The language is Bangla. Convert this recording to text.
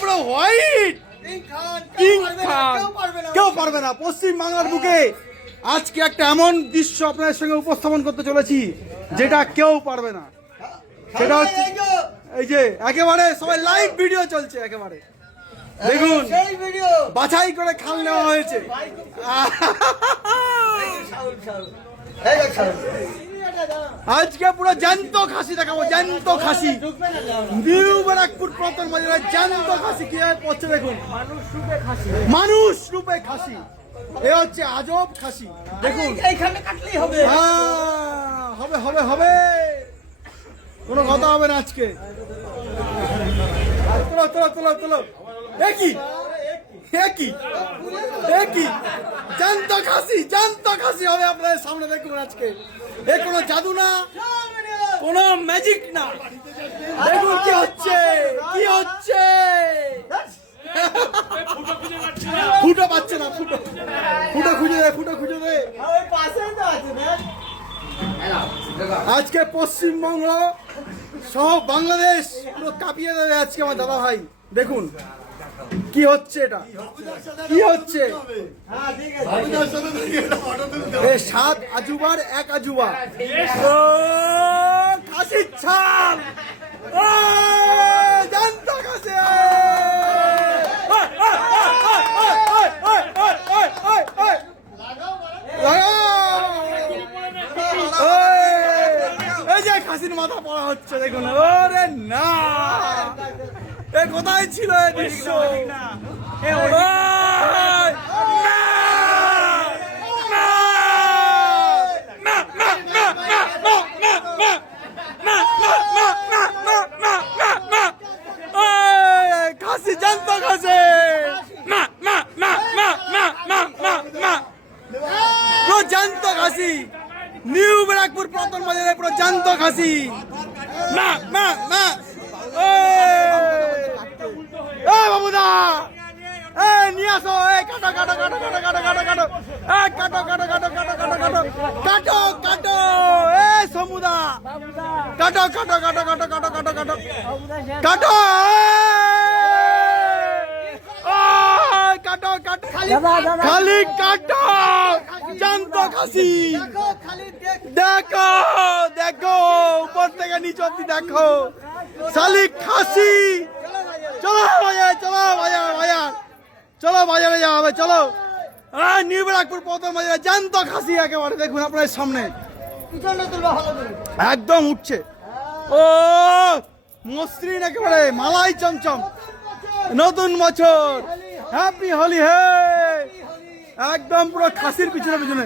পুরো হোয়াইট কিং খান, কেউ পারবে না। পশ্চিম বাংলার বুকে আজকে একটা এমন দৃশ্য আপনাদের সঙ্গে উপস্থাপন করতে চলেছি যেটা কেউ পারবে না। সেটা হচ্ছে এই যে একেবারে সবাই লাইভ ভিডিও চলছে, একেবারে দেখুন বাছাই করে খাল নেওয়া হয়েছে। আজকে পুরো জ্যান্ত খাসি দেখাবো, জ্যান্ত খাসি। নিউ ব্যারাকপুর প্রথম বাজারে জ্যান্ত খাসি কিভাবে পড়ছে দেখুন, মানুষ রূপে খাসি। এ হচ্ছে আজব খাসি, দেখুন হবে হবে হবে হবে, কোনো কথা হবে না আজকে। তোলো তোলো তোলো তোলো, একই একই একই জ্যান্ত খাসি, জ্যান্ত খাসি হবে আপনাদের সামনে দেখুন আজকে। এ কোনো জাদু না, কোনো ম্যাজিক না, দেখুন কি হচ্ছে কি হচ্ছে। ফুটো পাচ্ছে না, ফুটো ফুটো খুঁজে দে, ফুটো খুঁজে দে। আজকে পশ্চিমবঙ্গ সহ বাংলাদেশ পুরো কাঁপিয়ে দেবে আজকে আমার দাদা ভাই। দেখুন কি হচ্ছে, এটা কি হচ্ছে। সাত আজুবার এক আজুবা, খাসির ছাল, জ্যান্ত খাসি। এই যে খাসির মাথা পড়া হচ্ছে দেখুন। ওরে না, এ কোথায় ছিল এ দৃশ্য? খাসি জ্যান্ত খাসি, পুরো জ্যান্ত খাসি। নিউ ব্যারাকপুর প্রথম বাজারে পুরো জ্যান্ত খাসি। মা মা মা, বাবুদা নিয়ে আসো, কাটো কাটো কাটো কাটো কাটো কাটো কাটো কাটো কাটো কাটো কাটো কাটো কাটো কাটো কাটো, এ সমুদা কাটো কাটো কাটো কাটো কাটো কাটো কাটো কাটো কাটো কাটো, খালি কাটো জ্যান্ত খাসি। দেখো দেখো, উপর থেকে নিচে অব্দি দেখো, শালি খাসি। চলো বাজারে, চলো বাজার বাজার, চলো বাজারে যাওয়া হবে, চলো। নিউ ব্যারাকপুর প্রথম বাজারে জ্যান্ত খাসি একেবারে দেখুন আপনার সামনে, একদম উঠছে। ও মসৃণ একেবারে মালাই চমচম। নতুন বছর, হ্যাপি হোলি, হে একদম পুরো খাসির পিছনে পিছনে।